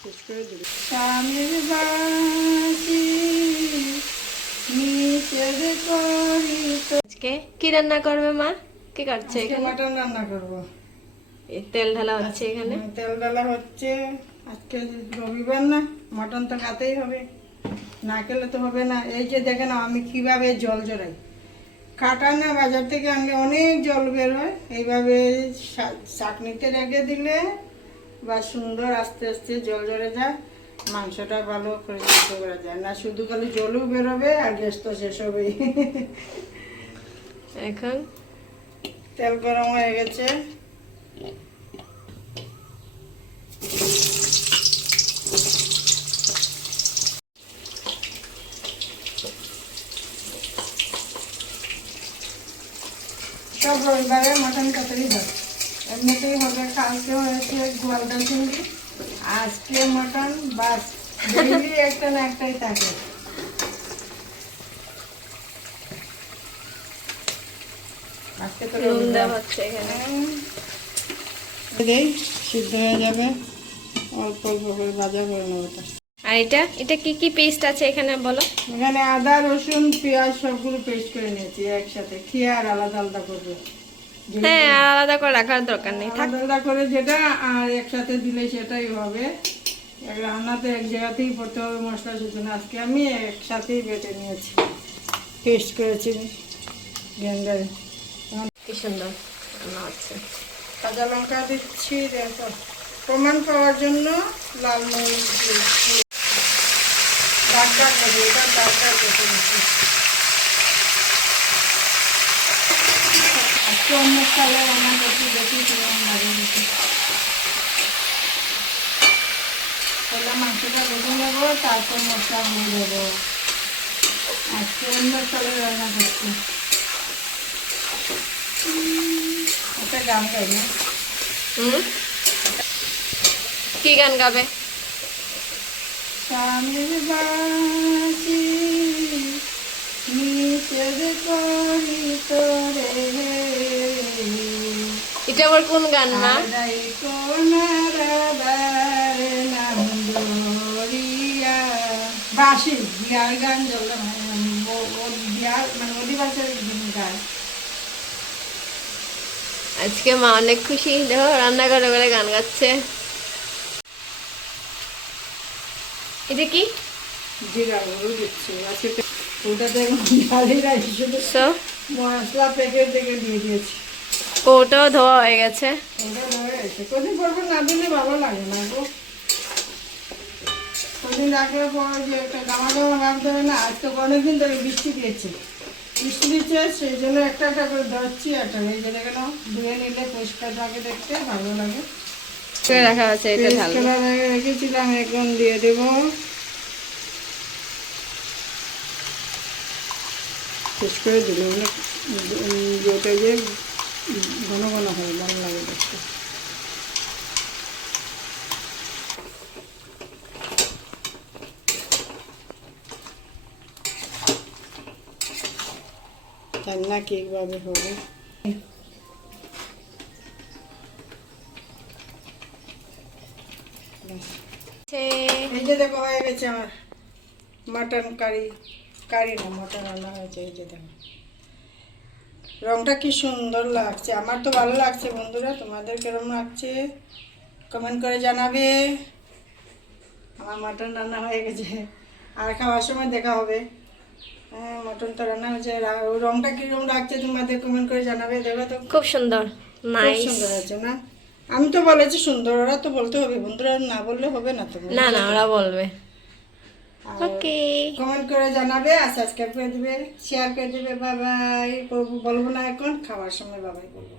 শেষ করে দিল স্বামীর বাসি নিষেধ করি তো। আজকে কি রান্না করবে মা? কি করছে এখানে? মাটন রান্না করবো। এই তেল ঢালা হচ্ছে এখানে। তেল ডালা হচ্ছে। আজকে রবিবার না, মটন তো খাতেই হবে, না খেলে তো হবে না। এই যে দেখেন আমি কিভাবে জল জড়াই, কাটা না বাজার থেকে আনলে অনেক জল বের হয়। এইভাবে চাকনিতে রেখে দিলে বা সুন্দর আস্তে আস্তে জল জড়ে যায়, মাংসটা ভালো করে সিদ্ধ করা যায় না। শুধু খালি জলও বেরোবে আর গ্যাস তো শেষ হবেই। এখন তেল গরম হয়ে গেছে, সব রবিবারে মটন তরকারি হয়, এমনিতেই হবে। কালকে হয়েছে গোয়ালদা চিংড়ি, আজকে মটন, বাস ডেইলি একটা না একটাই থাকে। আজকে তো নুন দেওয়া হচ্ছে এখানে। দেই, সিদ্ধ হয়ে যাবে, অল্প অল্প করে ভাজা করে নেবো। আর এটা এটা কি কি পেস্ট আছে এখানে বলো? এখানে আদা রসুন পেঁয়াজ সবগুলো পেস্ট করে নিয়েছি একসাথে। কি আর আলাদা আলাদা করবো? হ্যাঁ, আর আলাদা করে রাখার দরকার নেই, থাক। আলাদা আলাদা করে যেটা আর একসাথে দিলে সেটাই হবে। রান্নাতে এক জায়গাতেই পড়তে হবে মশলা, সেজন্য আজকে আমি একসাথেই বেটে নিয়েছি, পেস্ট করেছি গ্রাইন্ডারে। কি সুন্দর রান্না হচ্ছে। কাঁচা লঙ্কা দিচ্ছি, দেখো প্রমাণ পাওয়ার জন্য লাল মরিচ দিচ্ছি। ডাক ডাক দেবো, এটা ডাক ডাক কেটে দিচ্ছি। আজকে অন্য চালে রান্না করছি, দেখি কিরকম লাগে দিচ্ছি। তাহলে মাংসটা ভেজে নেবো, তারপর মশলা দিয়ে দেবো। আজকে অন্য চালে রান্না করছি। একটা গান গাই না? কি গান গাবে? স্বামীর বাসি নিষেধ করি তোরে, এটা আবার কোন গান মা? বাসি বিয়ার গান, বিয়ার মানে অধিবাসের গান। আজকে মা অনেক খুশি, দেখো রান্না করে করে গান গাচ্ছে। এটা কি? জিরা গুঁড়ো দিচ্ছি আজকে, ওটাতে ঢালি নাই, শুধু So, মশলা প্যাকেট থেকে দিয়ে দিয়েছি। ওটাও ধোয়া হয়ে গেছে। ওটা হয়ে গেছে। কদিন পর পর না দিলে ভালো লাগে না গো। কদিন রাখার পর যে একটা গামা গামা ভাব দেবে না। আজ তো অনেকদিন ধরে বৃষ্টি দিয়েছে, বৃষ্টি দিচ্ছে, সেই জন্য একটা একটা করে ধরছি। একটা এই যে দেখে নাও, ধুয়ে নিলে পরিষ্কার থাকে, দেখতে ভালো লাগে। রাখা আছে, এটা ঢালবো। রেখেছিলাম, এখন দিয়ে দেবো। শেষ করে দিলে অনেক যেটা যে ঘন ঘন হয়, ভালো লাগে দেখতে। রান্না কিভাবে হবে? এই যে দেখো হয়ে গেছে আমার মাটন কারি। কারি না, মটন রান্না হয়েছে। এই যে দেখো রংটা কি সুন্দর লাগছে, আমার তো ভালো লাগছে। বন্ধুরা তোমাদের কেরম লাগছে কমেন্ট করে জানাবে। আমার মাটন রান্না হয়ে গেছে, আর খাওয়ার সময় দেখা হবে। হ্যাঁ, মটন তো রান্না হয়েছে। রংটা কিরকম লাগছে তোমাদের কমেন্ট করে জানাবে। দেখো তো খুব সুন্দর, খুব নাইস। সুন্দর আছে না? আমি তো বলেছি সুন্দর, ওরা তো বলতে হবে। বন্ধুরা না বললে হবে না। তো না না, ওরা বলবে। ওকে, কমেন্ট করে জানাবে আর সাবস্ক্রাইব করে দিবে, শেয়ার করে দিবে। বাই বাই বলবো না, এখন খাওয়ার সময় বাবাই বলবো।